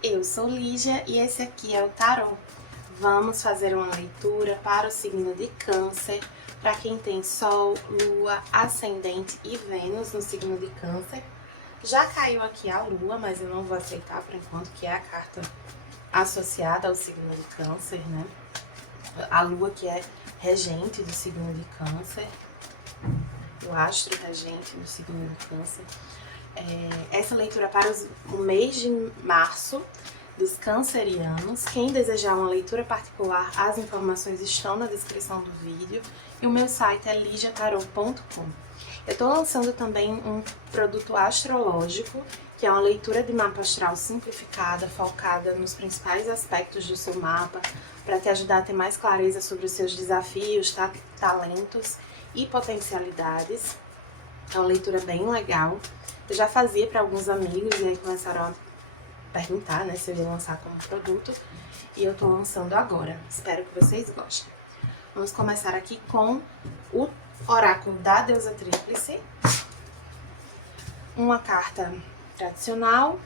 Eu sou Lígia e esse aqui é o tarô. Vamos fazer uma leitura para o signo de Câncer, para quem tem Sol, Lua, Ascendente e Vênus no signo de Câncer. Já caiu aqui a Lua, mas eu não vou aceitar por enquanto, que é a carta associada ao signo de Câncer, né? A Lua que é regente do signo de Câncer, o astro regente do signo de Câncer. Essa leitura é para o mês de março dos cancerianos. Quem desejar uma leitura particular, as informações estão na descrição do vídeo e o meu site é ligiatarot.com. Eu estou lançando também um produto astrológico, que é uma leitura de mapa astral simplificada, focada nos principais aspectos do seu mapa, para te ajudar a ter mais clareza sobre os seus desafios, talentos e potencialidades. É uma leitura bem legal. Eu já fazia para alguns amigos e aí começaram a perguntar, né, se eu ia lançar como produto. E eu tô lançando agora. Espero que vocês gostem. Vamos começar aqui com o oráculo da deusa tríplice. Uma carta tradicional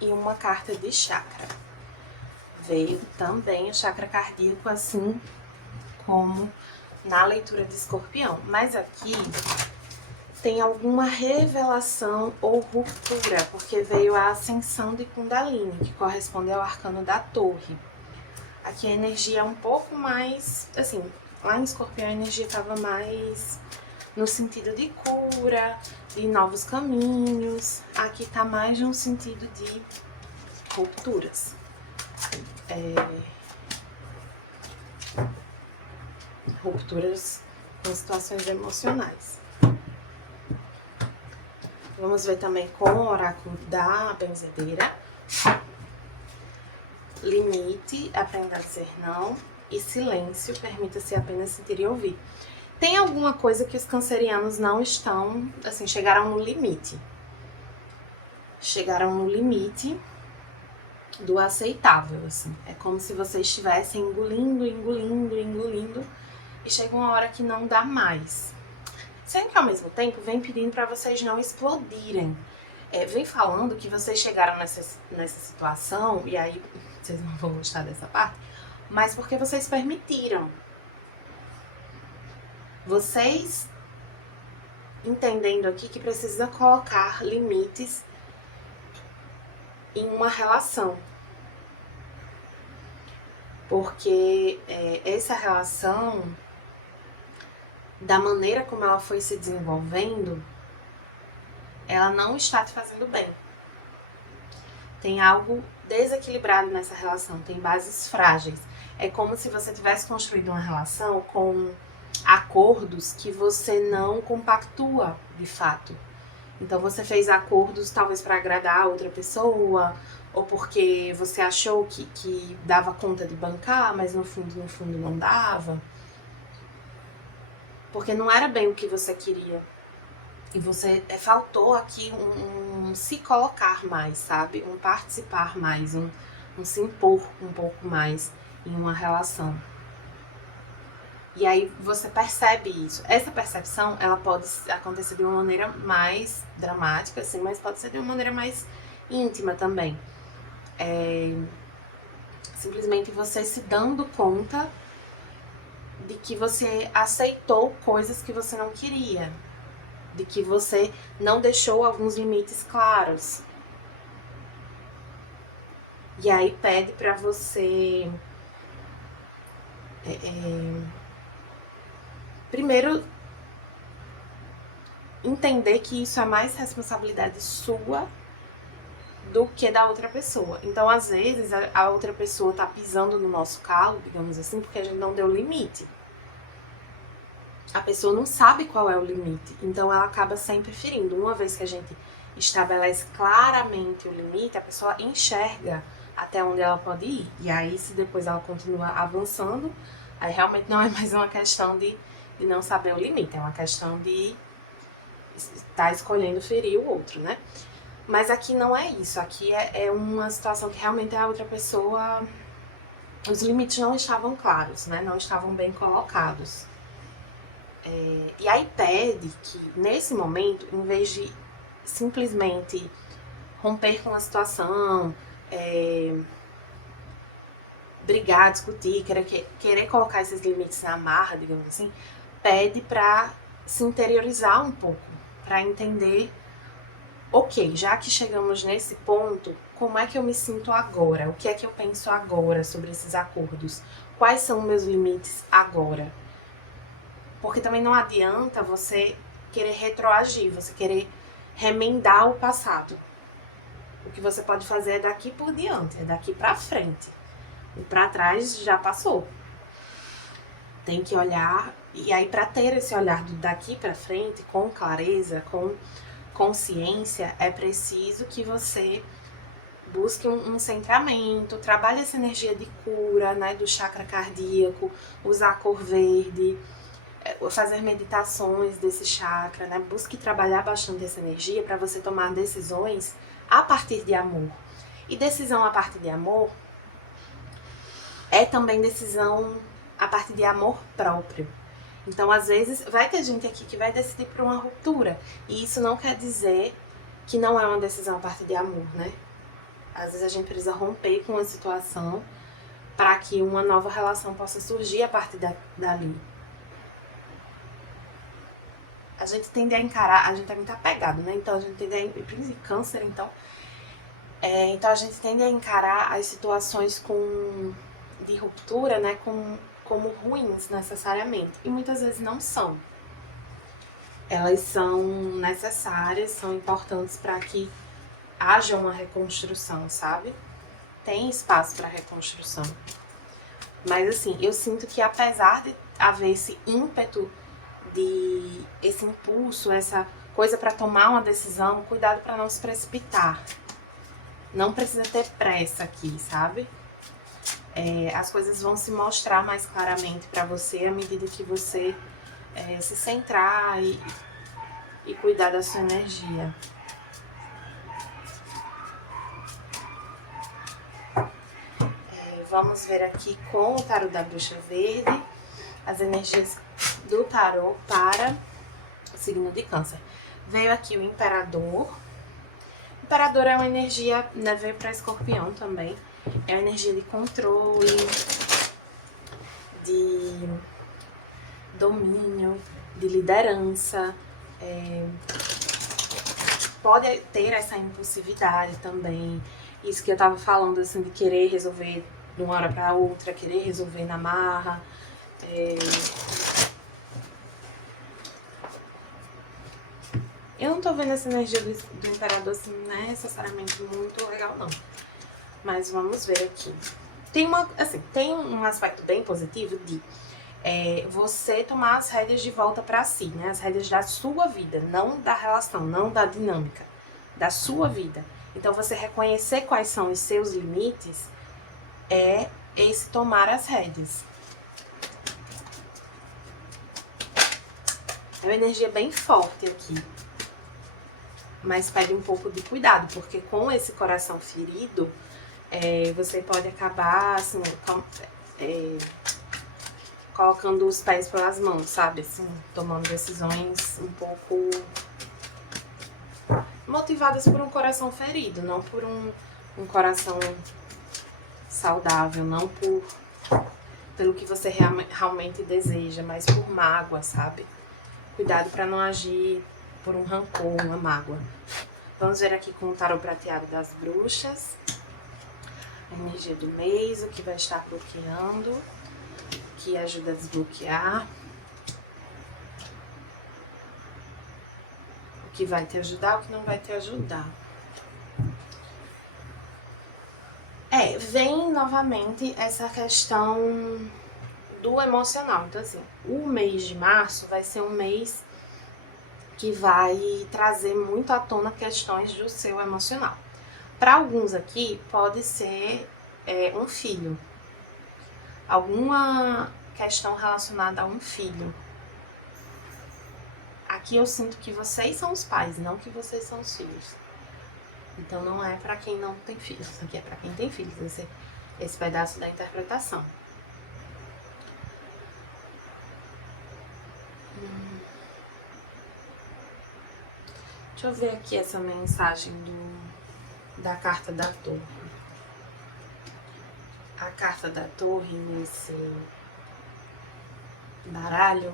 e uma carta de chakra. Veio também o chakra cardíaco, assim como na leitura de Escorpião. Mas aqui tem alguma revelação ou ruptura, porque veio a ascensão de Kundalini, que corresponde ao arcano da torre. Aqui a energia é um pouco mais, assim, lá em Escorpião a energia estava mais no sentido de cura, de novos caminhos. Aqui tá mais no sentido de rupturas. Rupturas em situações emocionais. Vamos ver também com o oráculo da benzedeira. Limite, aprenda a dizer não. E silêncio, permita-se apenas sentir e ouvir. Tem alguma coisa que os cancerianos não estão, assim, chegaram no limite. Chegaram no limite do aceitável, assim. É como se vocês estivessem engolindo, e chega uma hora que não dá mais. Sendo que ao mesmo tempo vem pedindo para vocês não explodirem. Vem falando que vocês chegaram nessa situação, e aí vocês não vão gostar dessa parte, mas porque vocês permitiram. Vocês entendendo aqui que precisa colocar limites em uma relação. Porque essa relação, da maneira como ela foi se desenvolvendo, ela não está te fazendo bem. Tem algo desequilibrado nessa relação, tem bases frágeis. É como se você tivesse construído uma relação com acordos que você não compactua de fato. Então você fez acordos talvez para agradar a outra pessoa, ou porque você achou que dava conta de bancar, mas no fundo não dava. Porque não era bem o que você queria. E você faltou aqui um se colocar mais, sabe? Um participar mais, um se impor um pouco mais em uma relação. E aí você percebe isso. Essa percepção, ela pode acontecer de uma maneira mais dramática, assim, mas pode ser de uma maneira mais íntima também. Simplesmente você se dando conta de que você aceitou coisas que você não queria, de que você não deixou alguns limites claros. E aí pede pra você primeiro entender que isso é mais responsabilidade sua do que da outra pessoa. Então, às vezes, a outra pessoa tá pisando no nosso calo, digamos assim, porque a gente não deu limite. A pessoa não sabe qual é o limite, então ela acaba sempre ferindo. Uma vez que a gente estabelece claramente o limite, a pessoa enxerga até onde ela pode ir. E aí, se depois ela continua avançando, aí realmente não é mais uma questão de não saber o limite, é uma questão de estar escolhendo ferir o outro, né? Mas aqui não é isso, aqui é uma situação que realmente a outra pessoa, os limites não estavam claros, né? Não estavam bem colocados. E aí pede que, nesse momento, em vez de simplesmente romper com a situação, brigar, discutir, querer colocar esses limites na marra, digamos assim, pede para se interiorizar um pouco, para entender, ok, já que chegamos nesse ponto, como é que eu me sinto agora? O que é que eu penso agora sobre esses acordos? Quais são meus limites agora? Porque também não adianta você querer retroagir, você querer remendar o passado. O que você pode fazer é daqui por diante, é daqui para frente. E para trás já passou. Tem que olhar, e aí para ter esse olhar do daqui para frente com clareza, com consciência, é preciso que você busque um centramento, trabalhe essa energia de cura, né, do chakra cardíaco, usar a cor verde, fazer meditações desse chakra, né? Busque trabalhar bastante essa energia para você tomar decisões a partir de amor. E decisão a partir de amor é também decisão a partir de amor próprio. Então, às vezes, vai ter gente aqui que vai decidir por uma ruptura. E isso não quer dizer que não é uma decisão a partir de amor, né? Às vezes a gente precisa romper com uma situação para que uma nova relação possa surgir a partir dali. A gente tende a encarar, a gente é muito apegado, né? Então a gente tende a, principalmente câncer, então a gente tende a encarar as situações de ruptura, né, como ruins necessariamente. E muitas vezes não são. Elas são necessárias, são importantes para que haja uma reconstrução, sabe? Tem espaço para reconstrução. Mas assim, eu sinto que apesar de haver esse ímpeto, esse impulso, essa coisa para tomar uma decisão, cuidado para não se precipitar. Não precisa ter pressa aqui, sabe? As coisas vão se mostrar mais claramente para você à medida que você se centrar e cuidar da sua energia. Vamos ver aqui com o tarô da Bruxa Verde as energias do tarô para o signo de Câncer. Veio aqui o Imperador. O Imperador é uma energia, né, veio para Escorpião também. É uma energia de controle, de domínio, de liderança. Pode ter essa impulsividade também. Isso que eu tava falando, assim, de querer resolver de uma hora para outra, querer resolver na marra. Eu não tô vendo essa energia do Imperador assim, necessariamente muito legal, não. Mas vamos ver aqui. Tem um aspecto bem positivo de você tomar as rédeas de volta para si, né? As rédeas da sua vida, não da relação, não da dinâmica, da sua vida. Então, você reconhecer quais são os seus limites é esse tomar as rédeas. É uma energia bem forte aqui. Mas pede um pouco de cuidado, porque com esse coração ferido, você pode acabar, assim, colocando os pés pelas mãos, sabe? Assim, tomando decisões um pouco motivadas por um coração ferido, não por um coração saudável, não pelo que você realmente deseja, mas por mágoa, sabe? Cuidado para não agir por um rancor, uma mágoa. Vamos ver aqui com o tarô prateado das bruxas. A energia do mês, o que vai estar bloqueando, o que ajuda a desbloquear. O que vai te ajudar, o que não vai te ajudar. Vem novamente essa questão do emocional. Então, assim, o mês de março vai ser um mês que vai trazer muito à tona questões do seu emocional. Para alguns aqui, pode ser um filho. Alguma questão relacionada a um filho. Aqui eu sinto que vocês são os pais, não que vocês são os filhos. Então não é para quem não tem filhos, isso aqui é para quem tem filhos, esse pedaço da interpretação. Deixa eu ver aqui essa mensagem da carta da Torre. a carta da torre nesse baralho,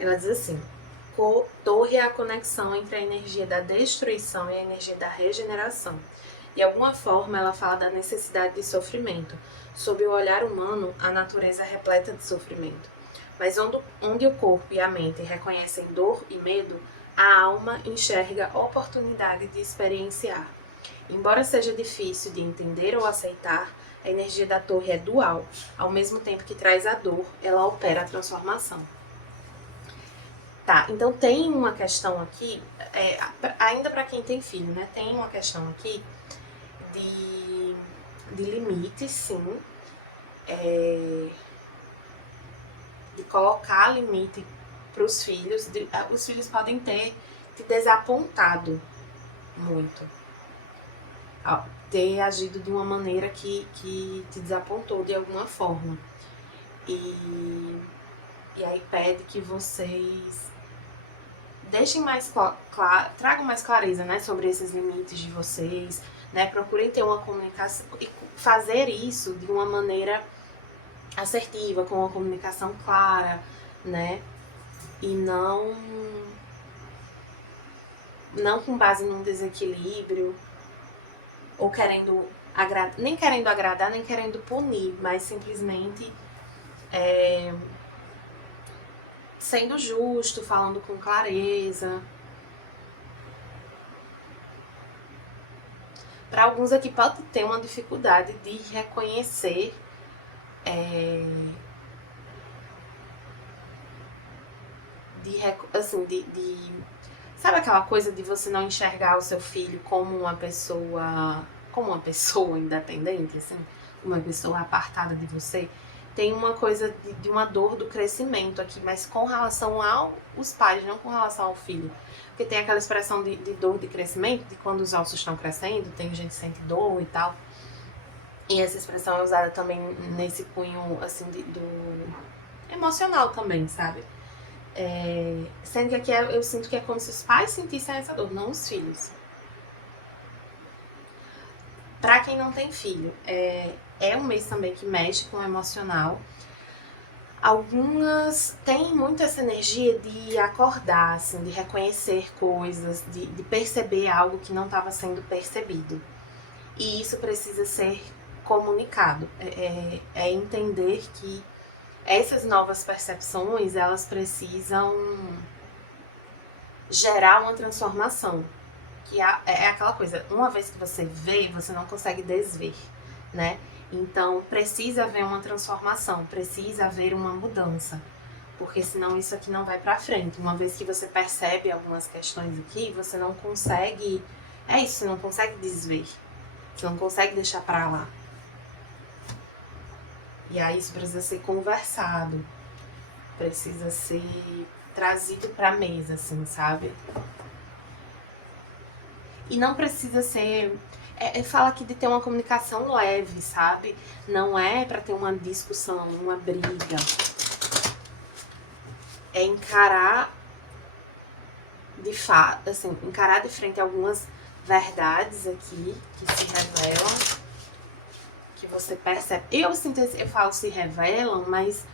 ela diz assim: torre é a conexão entre a energia da destruição e a energia da regeneração. De alguma forma, ela fala da necessidade de sofrimento. Sob o olhar humano, a natureza é repleta de sofrimento. Mas onde o corpo e a mente reconhecem dor e medo, a alma enxerga oportunidade de experienciar. Embora seja difícil de entender ou aceitar, a energia da torre é dual. Ao mesmo tempo que traz a dor, ela opera a transformação. Tá, então tem uma questão aqui, ainda para quem tem filho, né? Tem uma questão aqui de limites, sim. De colocar limite para os filhos. Os filhos podem ter te desapontado muito. Ter agido de uma maneira que te desapontou de alguma forma. E aí pede que vocês deixem mais tragam mais clareza, né, sobre esses limites de vocês, né? Procurem ter uma comunicação e fazer isso de uma maneira assertiva, com uma comunicação clara, né? E não com base num desequilíbrio ou nem querendo agradar, nem querendo punir, mas simplesmente sendo justo, falando com clareza. Para alguns aqui pode ter uma dificuldade de reconhecer sabe aquela coisa de você não enxergar o seu filho como uma pessoa independente, assim, uma pessoa apartada de você? Tem uma coisa de uma dor do crescimento aqui, mas com relação aos pais, não com relação ao filho. Porque tem aquela expressão de dor de crescimento, de quando os ossos estão crescendo, tem gente que sente dor e tal. E essa expressão é usada também nesse cunho, assim, do emocional também, sabe? Sendo que aqui eu sinto que é como se os pais sentissem essa dor, não os filhos. Pra quem não tem filho, é um mês também que mexe com o emocional. Algumas têm muito essa energia de acordar, assim, de reconhecer coisas, de perceber algo que não estava sendo percebido. E isso precisa ser comunicado. É entender que essas novas percepções, elas precisam gerar uma transformação. Que é aquela coisa, uma vez que você vê, você não consegue desver, né? Então, precisa haver uma transformação, precisa haver uma mudança, porque senão isso aqui não vai pra frente. Uma vez que você percebe algumas questões aqui, você não consegue, você não consegue desver, você não consegue deixar pra lá. E aí isso precisa ser conversado, precisa ser trazido pra mesa, assim, sabe? E não precisa ser... fala aqui de ter uma comunicação leve, sabe? Não é pra ter uma discussão, uma briga. É encarar de fato, assim, encarar de frente algumas verdades aqui que se revelam, que você percebe. Eu falo se revelam, mas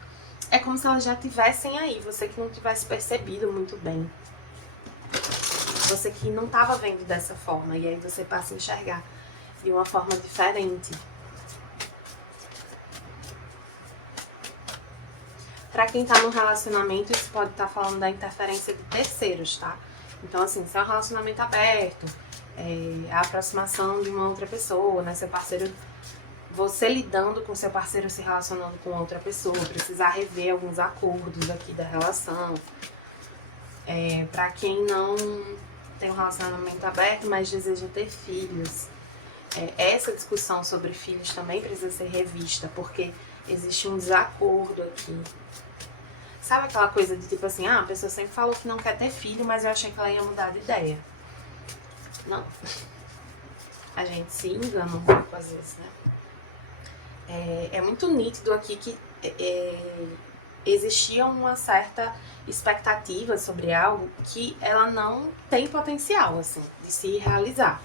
é como se elas já estivessem aí, você que não tivesse percebido muito bem. Você que não estava vendo dessa forma, e aí você passa a enxergar de uma forma diferente. Pra quem tá no relacionamento, isso pode estar falando da interferência de terceiros, tá? Então, assim, se é um relacionamento aberto, a aproximação de uma outra pessoa, né? Seu parceiro, você lidando com seu parceiro se relacionando com outra pessoa, precisar rever alguns acordos aqui da relação. Pra quem não tem um relacionamento aberto, mas deseja ter filhos, essa discussão sobre filhos também precisa ser revista, porque existe um desacordo aqui. Sabe aquela coisa de tipo assim, a pessoa sempre falou que não quer ter filho, mas eu achei que ela ia mudar de ideia. Não. A gente se engana um pouco às vezes, né? É muito nítido aqui que existia uma certa expectativa sobre algo que ela não tem potencial, assim, de se realizar.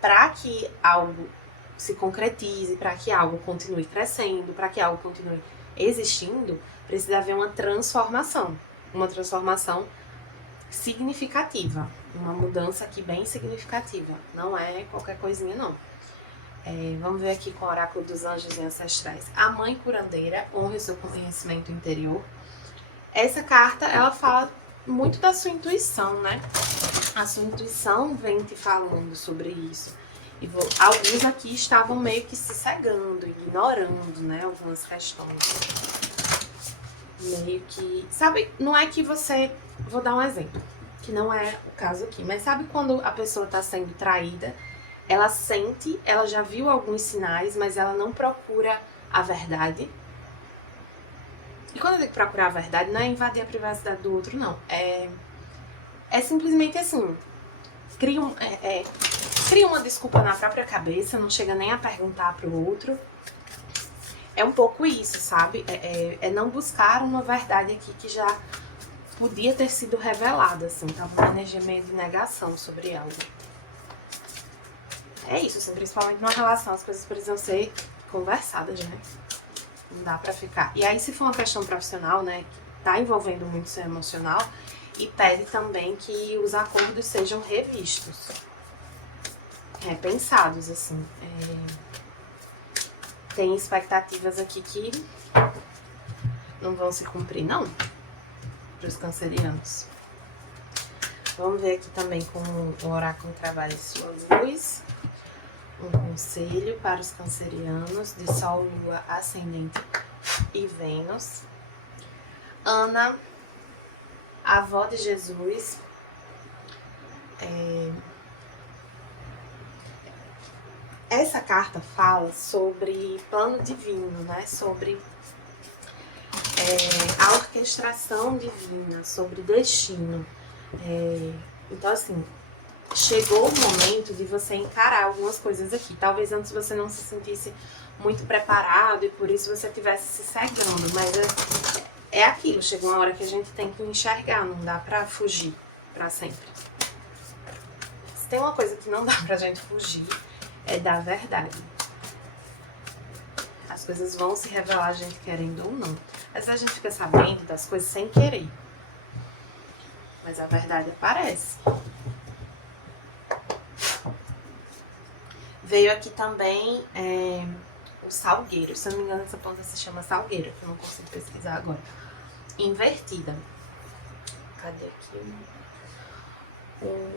para que algo se concretize, para que algo continue crescendo, para que algo continue existindo, precisa haver uma transformação significativa, uma mudança aqui bem significativa, não é qualquer coisinha não. Vamos ver aqui com o oráculo dos anjos e ancestrais. A mãe curandeira honra o seu conhecimento interior. Essa carta, ela fala muito da sua intuição, né? A sua intuição vem te falando sobre isso. E alguns aqui estavam meio que se cegando, ignorando, né? Algumas questões. Meio que... Sabe, não é que você... Vou dar um exemplo, que não é o caso aqui. Mas sabe quando a pessoa tá sendo traída, ela sente, ela já viu alguns sinais, mas ela não procura a verdade? E quando eu digo procurar a verdade, não é invadir a privacidade do outro, não. É simplesmente assim, cria uma desculpa na própria cabeça, não chega nem a perguntar pro outro. É um pouco isso, sabe? É não buscar uma verdade aqui que já podia ter sido revelada, assim. Tava uma energia meio de negação sobre algo. É isso, assim, principalmente numa relação, as coisas precisam ser conversadas, né? Não dá pra ficar. E aí, se for uma questão profissional, né, que tá envolvendo muito seu emocional, e pede também que os acordos sejam revistos, repensados, assim. Tem expectativas aqui que não vão se cumprir, não, para os cancerianos. Vamos ver aqui também com o oráculo Trabalhe Sua Luz. Um conselho para os cancerianos de Sol, Lua, Ascendente e Vênus. Ana, a avó de Jesus, essa carta fala sobre plano divino, né? Sobre a orquestração divina, sobre destino. Então, assim, chegou o momento de você encarar algumas coisas aqui. Talvez antes você não se sentisse muito preparado e por isso você estivesse se cegando, mas é aquilo, chegou uma hora que a gente tem que enxergar, não dá pra fugir pra sempre. Se tem uma coisa que não dá pra gente fugir, é da verdade. As coisas vão se revelar, a gente querendo ou não. Às vezes a gente fica sabendo das coisas sem querer, mas a verdade aparece. Veio aqui também o salgueiro. Se eu não me engano, essa planta se chama salgueiro, que eu não consigo pesquisar agora. Invertida. Cadê aqui o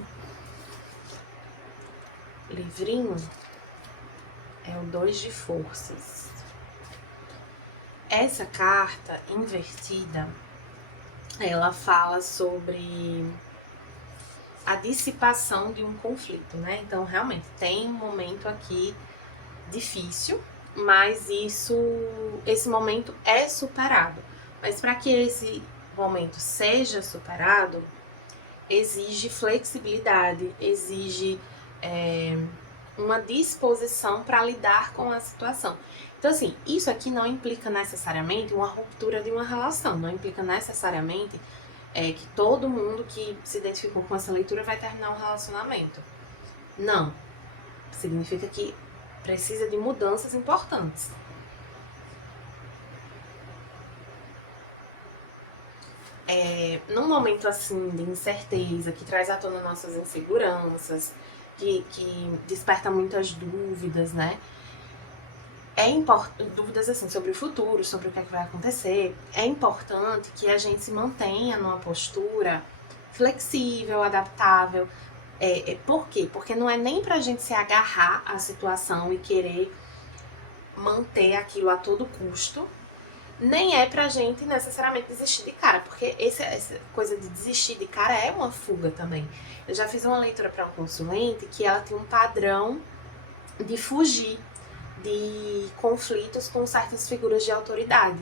livrinho? É o 2 de forças. Essa carta invertida, ela fala sobre a dissipação de um conflito, né? Então, realmente, tem um momento aqui difícil, mas esse momento é superado. Mas para que esse momento seja superado, exige flexibilidade, exige uma disposição para lidar com a situação. Então, assim, isso aqui não implica necessariamente uma ruptura de uma relação, não implica necessariamente que todo mundo que se identificou com essa leitura vai terminar um relacionamento. Não. Significa que precisa de mudanças importantes. Num momento assim de incerteza, que traz à tona nossas inseguranças, que desperta muitas dúvidas, né? Dúvidas assim sobre o futuro, sobre o que é que vai acontecer. É importante que a gente se mantenha numa postura flexível, adaptável. Por quê? Porque não é nem pra gente se agarrar à situação e querer manter aquilo a todo custo, nem é pra gente necessariamente desistir de cara, porque essa coisa de desistir de cara é uma fuga também. Eu já fiz uma leitura para um consulente que ela tinha um padrão de fugir de conflitos com certas figuras de autoridade.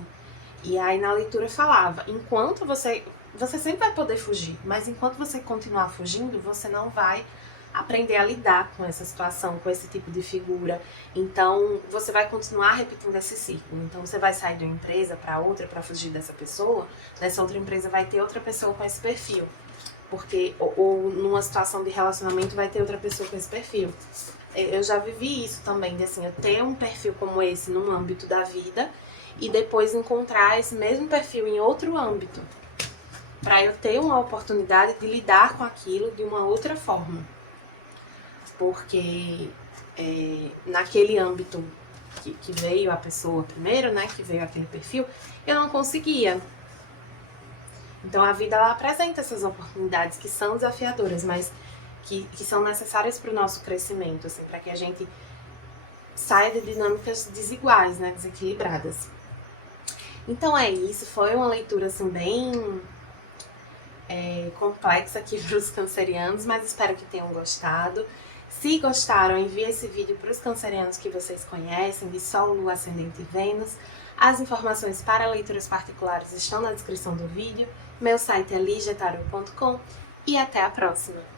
E aí na leitura falava, enquanto você sempre vai poder fugir, mas enquanto você continuar fugindo, você não vai aprender a lidar com essa situação, com esse tipo de figura. Então, você vai continuar repetindo esse ciclo. Então, você vai sair de uma empresa para outra para fugir dessa pessoa, nessa outra empresa vai ter outra pessoa com esse perfil. porque ou numa situação de relacionamento vai ter outra pessoa com esse perfil. Eu já vivi isso também, de assim, eu ter um perfil como esse num âmbito da vida e depois encontrar esse mesmo perfil em outro âmbito, para eu ter uma oportunidade de lidar com aquilo de uma outra forma. Porque naquele âmbito que veio a pessoa primeiro, né, que veio aquele perfil, eu não conseguia. Então a vida, ela apresenta essas oportunidades que são desafiadoras, mas que são necessárias para o nosso crescimento, assim, para que a gente saia de dinâmicas desiguais, né, desequilibradas. Então é isso, foi uma leitura assim bem complexa aqui para os cancerianos, mas espero que tenham gostado. Se gostaram, envie esse vídeo para os cancerianos que vocês conhecem, de Sol, Lua, Ascendente e Vênus. As informações para leituras particulares estão na descrição do vídeo. Meu site é ligiatarot.com e até a próxima!